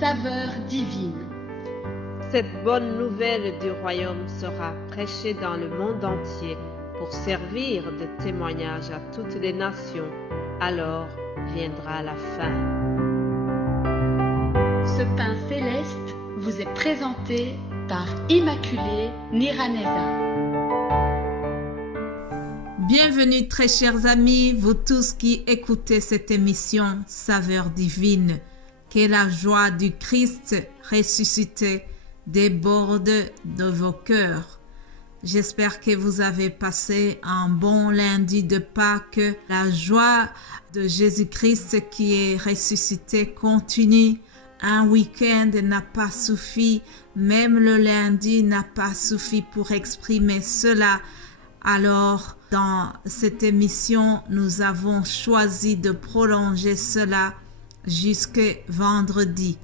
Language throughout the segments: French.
saveur divine. Cette bonne nouvelle du royaume sera prêchée dans le monde entier pour servir de témoignage à toutes les nations. Alors viendra la fin. Ce pain céleste vous est présenté par Immaculée Niraneza. Bienvenue très chers amis, vous tous qui écoutez cette émission Saveur divine. Que la joie du Christ ressuscité déborde de vos cœurs. J'espère que vous avez passé un bon lundi de Pâques. La joie de Jésus-Christ qui est ressuscité continue. Un week-end n'a pas suffi, même le lundi n'a pas suffi pour exprimer cela. Alors, dans cette émission, nous avons choisi de prolonger cela jusqu'à vendredi.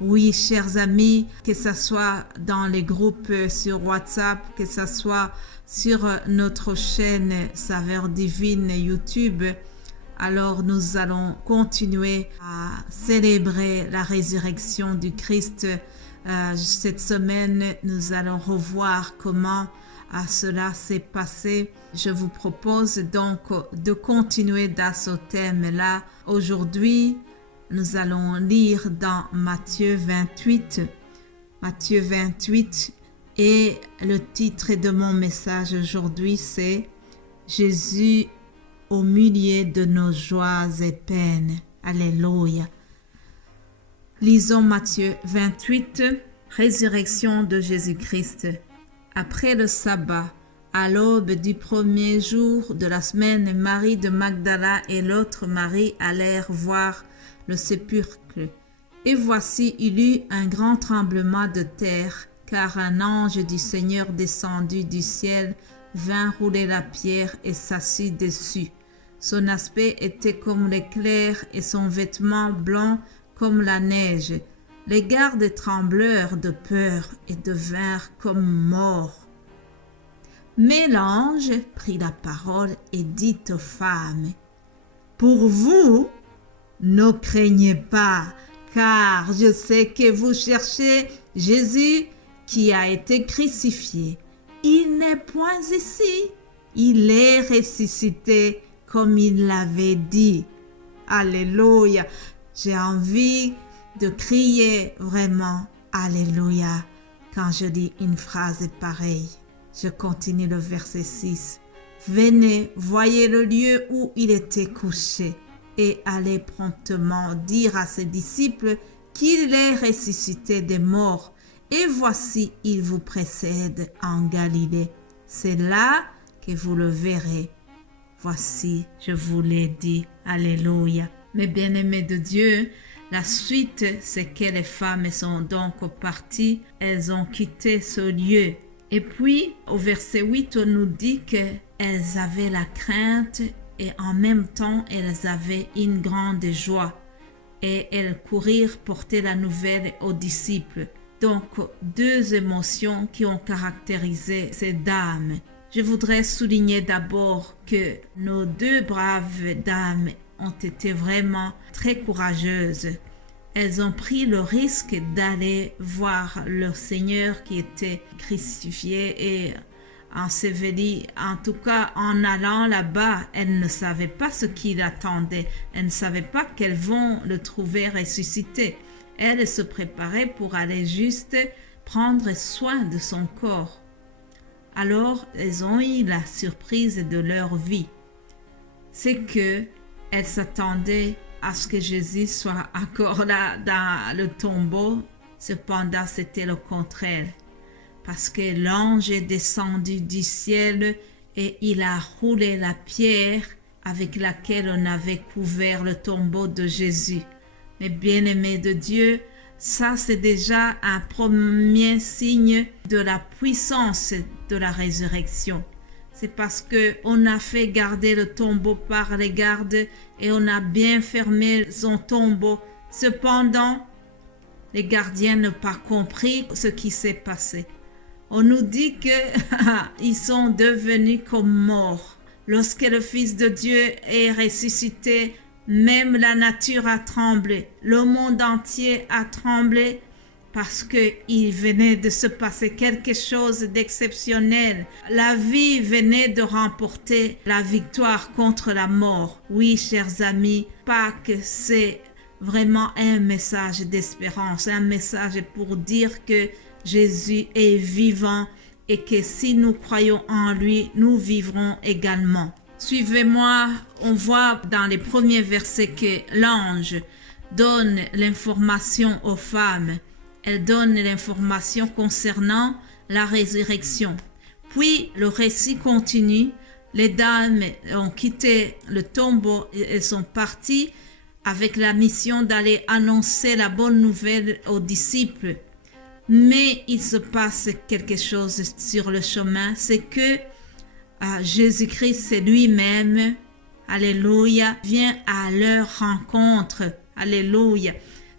Oui, chers amis, que ce soit dans les groupes sur WhatsApp, que ce soit sur notre chaîne Saveur Divine YouTube, alors nous allons continuer à célébrer la résurrection du Christ. Cette semaine, nous allons revoir comment cela s'est passé. Je vous propose donc de continuer dans ce thème-là. Aujourd'hui, nous allons lire dans Matthieu 28. Matthieu 28 et le titre de mon message aujourd'hui c'est « Jésus au milieu de nos joies et peines ». Alléluia. Lisons Matthieu 28, résurrection de Jésus-Christ. Après le sabbat, à l'aube du premier jour de la semaine, Marie de Magdala et l'autre Marie allèrent voir le sépulcre. Et voici, il y eut un grand tremblement de terre, car un ange du Seigneur descendu du ciel vint rouler la pierre et s'assit dessus. Son aspect était comme l'éclair et son vêtement blanc comme la neige. Les gardes tremblèrent de peur et devinrent comme morts. Mais l'ange prit la parole et dit aux femmes, « Pour vous, ne craignez pas, car je sais que vous cherchez Jésus qui a été crucifié. Il n'est point ici, il est ressuscité comme il l'avait dit. » Alléluia. J'ai envie de crier vraiment Alléluia quand je dis une phrase pareille. Je continue le verset 6. « Venez, voyez le lieu où il était couché. » Et allez promptement dire à ses disciples qu'il est ressuscité des morts. Et voici, il vous précède en Galilée. C'est là que vous le verrez. Voici, je vous l'ai dit. Alléluia. Mes bien-aimés de Dieu, la suite, c'est que les femmes sont donc parties. Elles ont quitté ce lieu. Et puis, au verset 8, on nous dit qu'elles avaient la crainte et en même temps, elles avaient une grande joie et elles courirent porter la nouvelle aux disciples. Donc, deux émotions qui ont caractérisé ces dames. Je voudrais souligner d'abord que nos deux braves dames ont été vraiment très courageuses. Elles ont pris le risque d'aller voir leur Seigneur qui était crucifié et enseveli. En tout cas, en allant là-bas, elles ne savaient pas ce qui l'attendait. Elles ne savaient pas qu'elles vont le trouver ressuscité. Elles se préparaient pour aller juste prendre soin de son corps. Alors, elles ont eu la surprise de leur vie. C'est que elles s'attendaient à ce que Jésus soit encore là dans le tombeau. Cependant, c'était le contraire. Parce que l'ange est descendu du ciel et il a roulé la pierre avec laquelle on avait couvert le tombeau de Jésus. Mais bien-aimés de Dieu, ça c'est déjà un premier signe de la puissance de la résurrection. C'est parce qu'on a fait garder le tombeau par les gardes et on a bien fermé son tombeau. Cependant, les gardiens n'ont pas compris ce qui s'est passé. On nous dit qu'ils sont devenus comme morts. Lorsque le Fils de Dieu est ressuscité, Même la nature a tremblé, le monde entier a tremblé parce qu'il venait de se passer quelque chose d'exceptionnel. La vie venait de remporter la victoire contre la mort. Oui, chers amis, Pâques, c'est vraiment un message d'espérance, un message pour dire que Jésus est vivant et que si nous croyons en lui, nous vivrons également. Suivez-moi, on voit dans les premiers versets que l'ange donne l'information aux femmes. Elle donne l'information concernant la résurrection. Puis le récit continue. Les dames ont quitté le tombeau et sont parties avec la mission d'aller annoncer la bonne nouvelle aux disciples. Mais il se passe quelque chose sur le chemin, c'est que Jésus-Christ lui-même, alléluia, vient à leur rencontre, alléluia.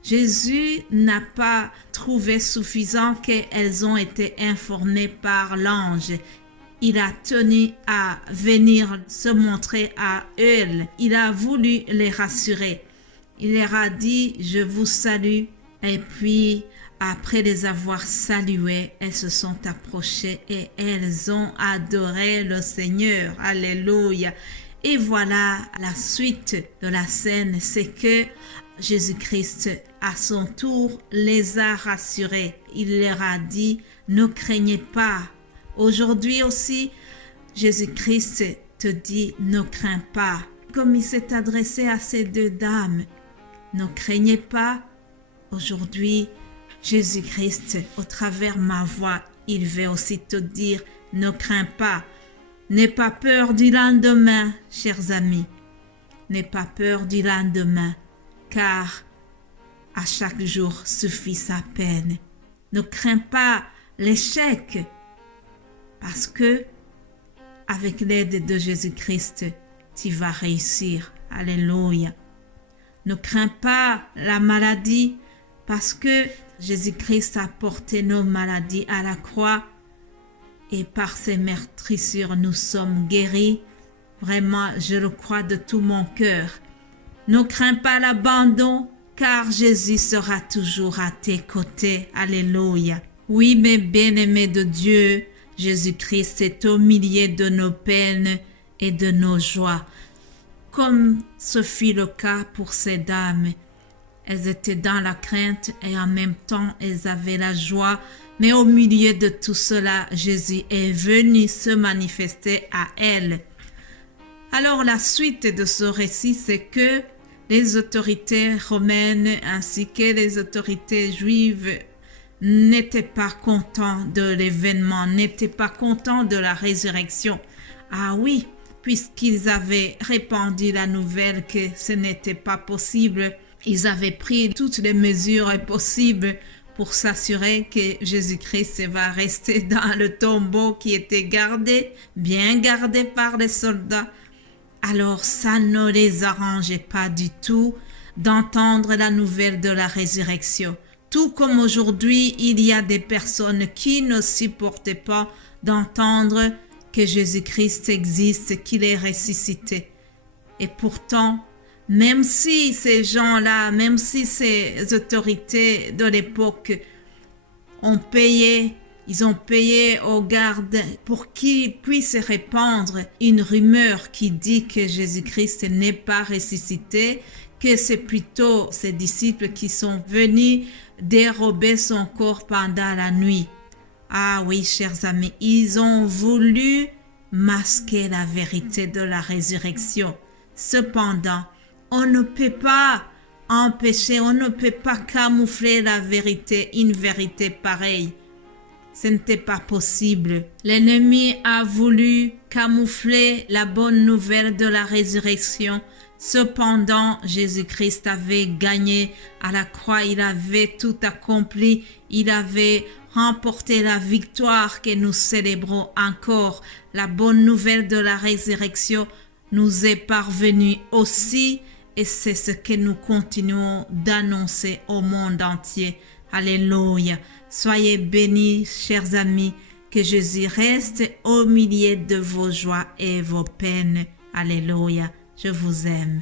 Jésus n'a pas trouvé suffisant qu'elles ont été informées par l'ange. Il a tenu à venir se montrer à elles. Il a voulu les rassurer. Il leur a dit, je vous salue. Et puis, après les avoir saluées, elles se sont approchées et elles ont adoré le Seigneur. Alléluia. Et voilà la suite de la scène, c'est que Jésus-Christ, à son tour, les a rassurés. Il leur a dit, ne craignez pas. Aujourd'hui aussi, Jésus-Christ te dit, ne crains pas. Comme il s'est adressé à ces deux dames, ne craignez pas. Aujourd'hui, Jésus-Christ, au travers ma voix, il veut aussi te dire, ne crains pas. N'aie pas peur du lendemain, chers amis. N'aie pas peur du lendemain, car à chaque jour suffit sa peine. Ne crains pas l'échec, parce que avec l'aide de Jésus-Christ, tu vas réussir. Alléluia. Ne crains pas la maladie, parce que Jésus-Christ a porté nos maladies à la croix et par ses meurtrissures nous sommes guéris. Vraiment, je le crois de tout mon cœur. Ne crains pas l'abandon, car Jésus sera toujours à tes côtés. Alléluia. Oui, mes bien-aimés de Dieu, Jésus-Christ est au milieu de nos peines et de nos joies. Comme ce fut le cas pour ces dames. Elles étaient dans la crainte et en même temps elles avaient la joie. Mais au milieu de tout cela, Jésus est venu se manifester à elles. Alors la suite de ce récit, c'est que les autorités romaines ainsi que les autorités juives n'étaient pas contents de l'événement, n'étaient pas contents de la résurrection. Ah oui, puisqu'ils avaient répandu la nouvelle que ce n'était pas possible, ils avaient pris toutes les mesures possibles pour s'assurer que Jésus-Christ va rester dans le tombeau qui était gardé, bien gardé par les soldats. Alors ça ne les arrangeait pas du tout d'entendre la nouvelle de la résurrection. Tout comme aujourd'hui, il y a des personnes qui ne supportaient pas d'entendre que Jésus-Christ existe, qu'il est ressuscité. Et pourtant, même si ces gens-là, même si ces autorités de l'époque ont payé, ils ont payé aux gardes pour qu'ils puissent répandre une rumeur qui dit que Jésus-Christ n'est pas ressuscité, que c'est plutôt ses disciples qui sont venus dérober son corps pendant la nuit. Ah oui, chers amis, ils ont voulu masquer la vérité de la résurrection. Cependant, on ne peut pas empêcher, on ne peut pas camoufler la vérité, une vérité pareille. Ce n'était pas possible. L'ennemi a voulu camoufler la bonne nouvelle de la résurrection. Cependant, Jésus-Christ avait gagné à la croix, il avait tout accompli, il avait remporté la victoire que nous célébrons encore. La bonne nouvelle de la résurrection nous est parvenue aussi et c'est ce que nous continuons d'annoncer au monde entier. Alléluia. Soyez bénis, chers amis, que Jésus reste au milieu de vos joies et vos peines. Alléluia. Je vous aime.